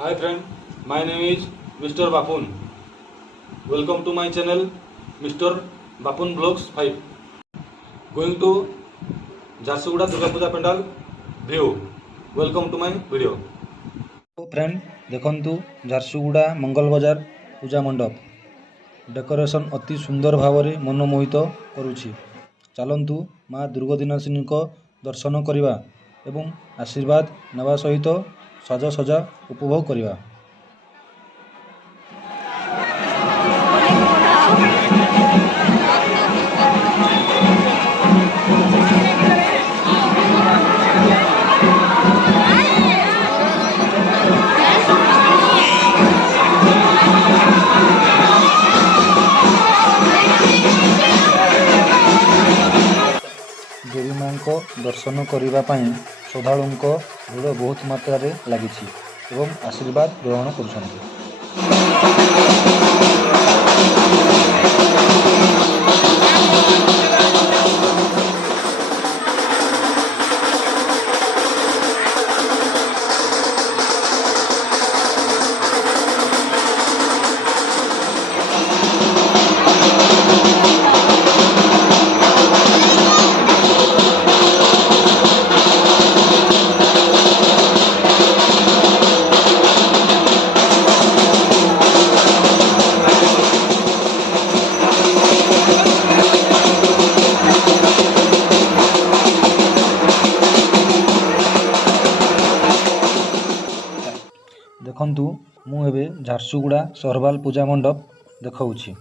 Hi friend, my name is Mr. Bapun. Welcome to my channel Mr. Bapun Vlogs 5. Going to Jharsuguda Durga Puja Pandal view. Welcome to my video. Friend देखंतु झारसुगुड़ा मंगल बाजार पूजा मंडप decoration अति सुंदर भाव में मनमोहित करुछि। चलंतु माँ दुर्गदिनाशिनी दर्शन करवा एवं आशीर्वाद नेवा सहित सजासजा उपभोग करवा। देवी माँ को दर्शन करने श्रद्धालु भिड़ बहुत मात्रा लगी एवं आशीर्वाद ग्रहण कर। देखंतु मु एबे झारसुगुड़ा सहरवाल पूजा मंडप देखाऊछि।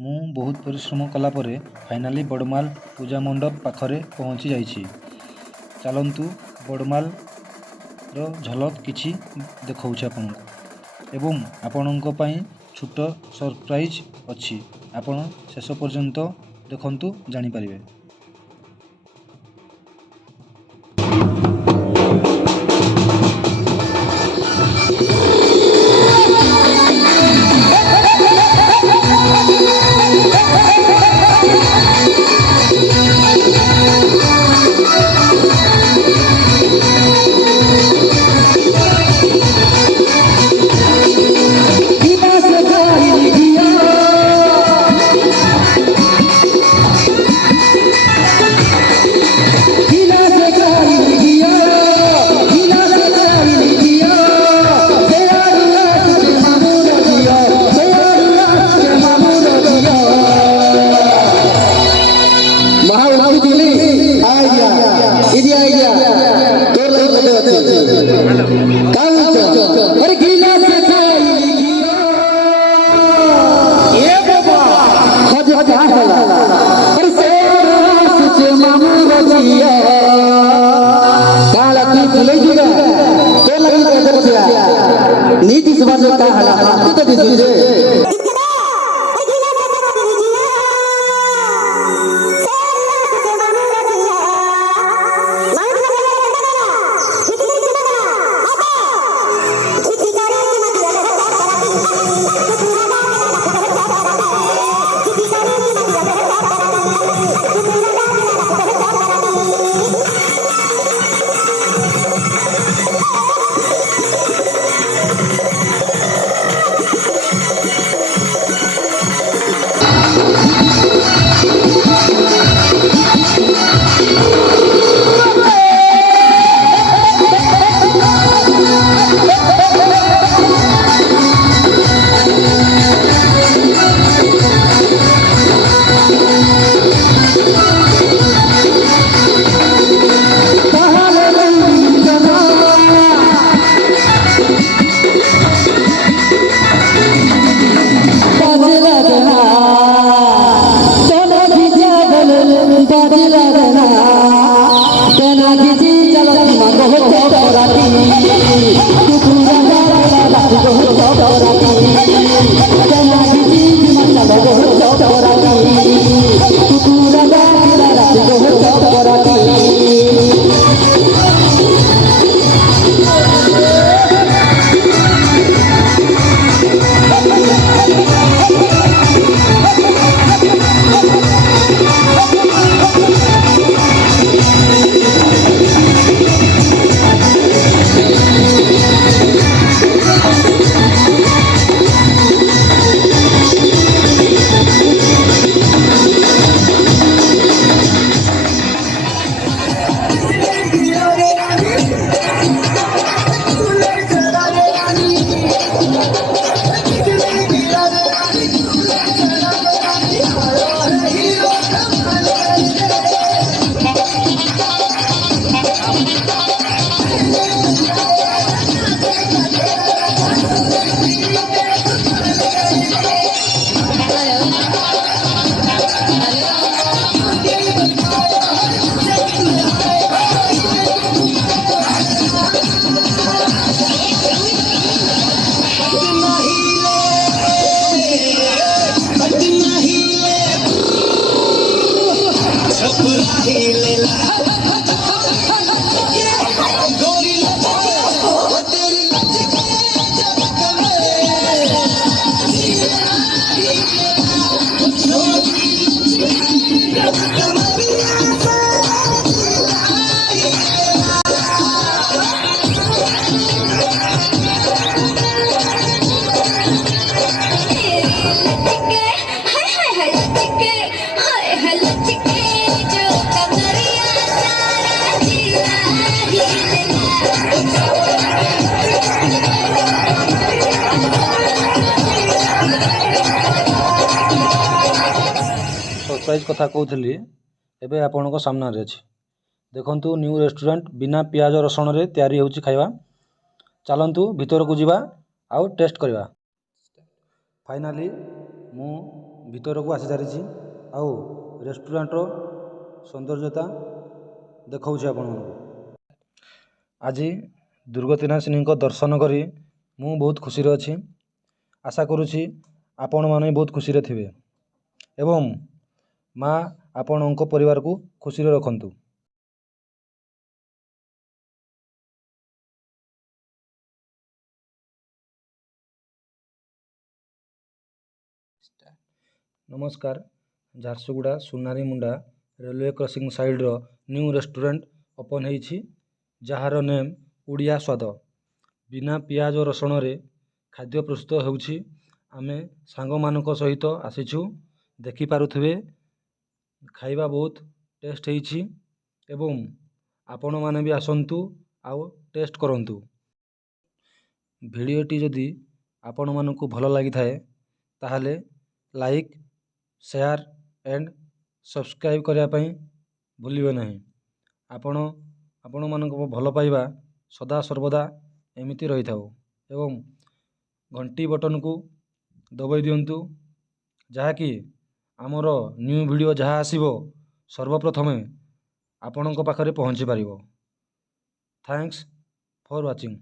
मु बहुत परिश्रम कलापर फाइनाली बड़माल पूजा मंडप पाखरे पहुँची जाइछि। चलंतु बड़माल रो झलक किछि देखाउछि आपनको एवं आपनको पई छोट सरप्राइज अछि। आपण शेष पर्यंत देखंतु जानि परिबे। नीति समाज का हालात तो दीजिए। ସରପ୍ରାଇଜ୍ କଥା କହୁଥିଲି ଏବେ ଆପଣଙ୍କ ସାମ୍ନାରେ ଅଛି। ଦେଖନ୍ତୁ ନ୍ୟୁ ରେଷ୍ଟୁରାଣ୍ଟ ବିନା ପିଆଜ ରସୁଣରେ ତିଆରି ହେଉଛି ଖାଇବା। ଚାଲନ୍ତୁ ଭିତରକୁ ଯିବା ଆଉ ଟେଷ୍ଟ କରିବା। ଫାଇନାଲି ମୁଁ ଭିତରକୁ ଆସିସାରିଛି ଆଉ ରେଷ୍ଟୁରାଣ୍ଟର ସୌନ୍ଦର୍ଯ୍ୟତା ଦେଖାଉଛି ଆପଣମାନଙ୍କୁ। ଆଜି ଦୁର୍ଗତିନାଶିନୀଙ୍କ ଦର୍ଶନ କରି ମୁଁ ବହୁତ ଖୁସିରେ ଅଛି। ଆଶା କରୁଛି ଆପଣମାନେ ବହୁତ ଖୁସିରେ ଥିବେ ଏବଂ ମା ଆପଣଙ୍କ ପରିବାରକୁ ଖୁସିରେ ରଖନ୍ତୁ। ନମସ୍କାର, ଝାରସୁଗୁଡ଼ା ସୁନାରୀ ମୁଣ୍ଡା ରେଲୱେ କ୍ରସିଂ ସାଇଡ଼ର ନ୍ୟୁ ରେଷ୍ଟୁରାଣ୍ଟ ଓପନ୍ ହେଇଛି, ଯାହାର ନେମ୍ ଓଡ଼ିଆ ସ୍ୱାଦ। ବିନା ପିଆଜ ରସୁଣରେ ଖାଦ୍ୟ ପ୍ରସ୍ତୁତ ହେଉଛି। ଆମେ ସାଙ୍ଗମାନଙ୍କ ସହିତ ଆସିଛୁ। ଦେଖିପାରୁଥିବେ ଖାଇବା ବହୁତ ଟେଷ୍ଟ ହେଇଛି ଏବଂ ଆପଣମାନେ ବି ଆସନ୍ତୁ ଆଉ ଟେଷ୍ଟ କରନ୍ତୁ। ଭିଡ଼ିଓଟି ଯଦି ଆପଣମାନଙ୍କୁ ଭଲ ଲାଗିଥାଏ ତାହେଲେ ଲାଇକ୍, ସେୟାର ଆଣ୍ଡ ସବସ୍କ୍ରାଇବ୍ କରିବା ପାଇଁ ଭୁଲିବେ ନାହିଁ। ଆପଣମାନଙ୍କ ଭଲ ପାଇବା ସଦାସର୍ବଦା ଏମିତି ରହିଥାଉ ଏବଂ ଘଣ୍ଟି ବଟନକୁ ଦବାଇ ଦିଅନ୍ତୁ, ଯାହାକି ଆମର ନ୍ୟୁ ଭିଡ଼ିଓ ଯାହା ଆସିବ ସର୍ବପ୍ରଥମେ ଆପଣଙ୍କ ପାଖରେ ପହଞ୍ଚି ପାରିବ। Thanks for watching.